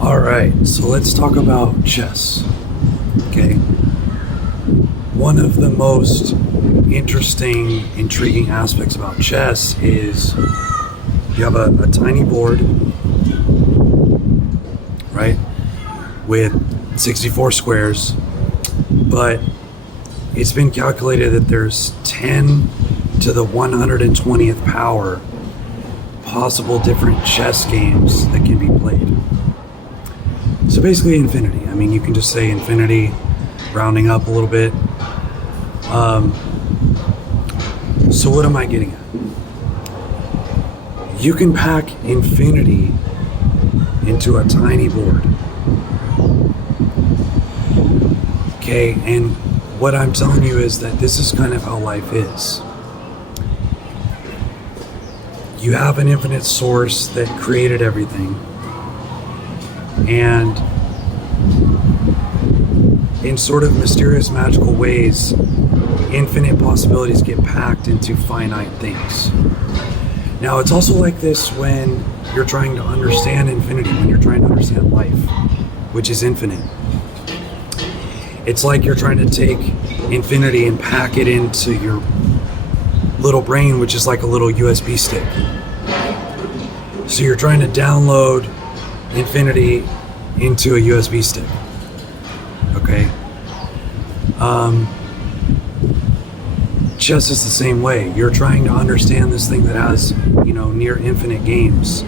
All right, so let's talk about chess. Okay. One of the most interesting, intriguing aspects about chess is you have a tiny board, right, with 64 squares, but it's been calculated that there's 10 to the 120th power possible different chess games that can be played. So basically infinity. I mean, you can just say infinity, rounding up a little bit. So what am I getting at? You can pack infinity into a tiny board. Okay, and what I'm telling you is that this is kind of how life is. You have an infinite source that created everything, and in sort of mysterious, magical ways, infinite possibilities get packed into finite things. Now, it's also like this when you're trying to understand infinity, when you're trying to understand life, which is infinite. It's like you're trying to take infinity and pack it into your little brain, which is like a little USB stick. So you're trying to download infinity into a USB stick. Okay? Chess is the same way. You're trying to understand this thing that has, near infinite games.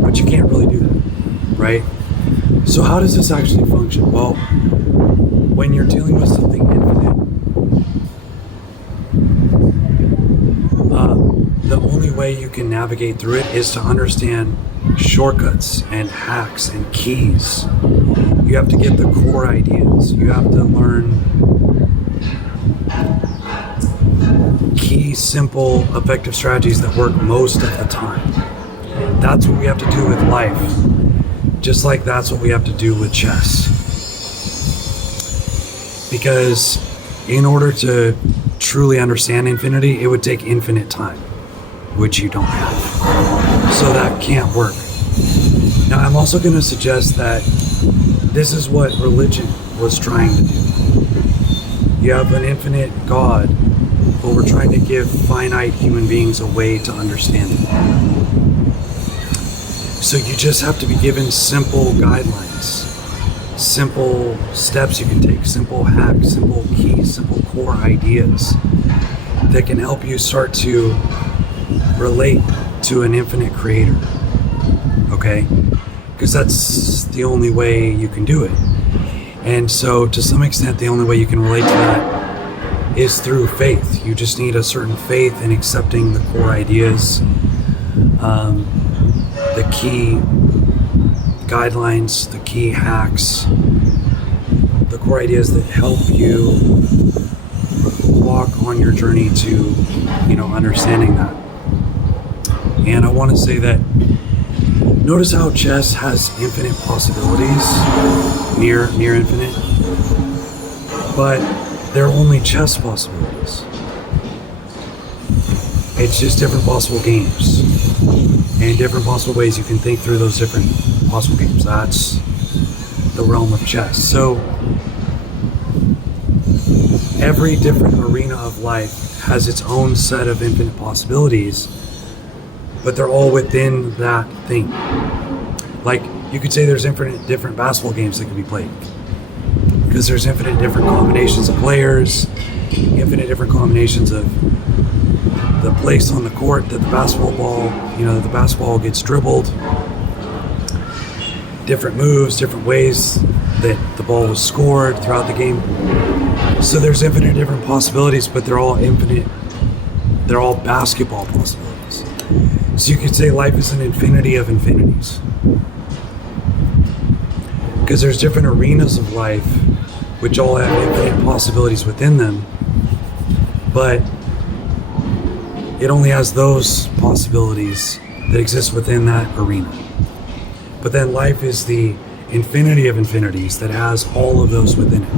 But you can't really do that, right? So how does this actually function? Well, when you're dealing with something infinite, the only way you can navigate through it is to understand shortcuts and hacks and keys. You have to get the core ideas. You have to learn key, simple, effective strategies that work most of the time. That's what we have to do with life. Just like that's what we have to do with chess. Because in order to truly understand infinity, it would take infinite time, which you don't have. So that can't work. Now, I'm also going to suggest that this is what religion was trying to do. You have an infinite God, but we're trying to give finite human beings a way to understand it. So you just have to be given simple guidelines, simple steps you can take, simple hacks, simple keys, simple core ideas that can help you start to relate to an infinite creator. Okay? Because that's the only way you can do it. And so to some extent, the only way you can relate to that is through faith. You just need a certain faith in accepting the core ideas, the key guidelines, the key hacks, the core ideas that help you walk on your journey to, understanding that. And I want to say that notice how chess has infinite possibilities, near infinite, but they're only chess possibilities. It's just different possible games and different possible ways you can think through those different possible games. That's the realm of chess. So every different arena of life has its own set of infinite possibilities, but they're all within that thing. Like, you could say there's infinite different basketball games that can be played, because there's infinite different combinations of players, infinite different combinations of the place on the court that the basketball gets dribbled, different moves, different ways that the ball was scored throughout the game. So there's infinite different possibilities, but they're all infinite. They're all basketball possibilities. So you could say life is an infinity of infinities. Because there's different arenas of life which all have infinite possibilities within them, but it only has those possibilities that exist within that arena. But then life is the infinity of infinities that has all of those within it.